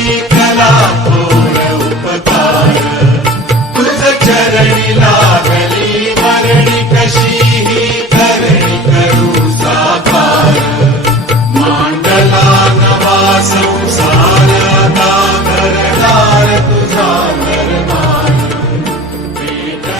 केली कला थोर उपकार. तुझ चरणी लागली मरणी कशी?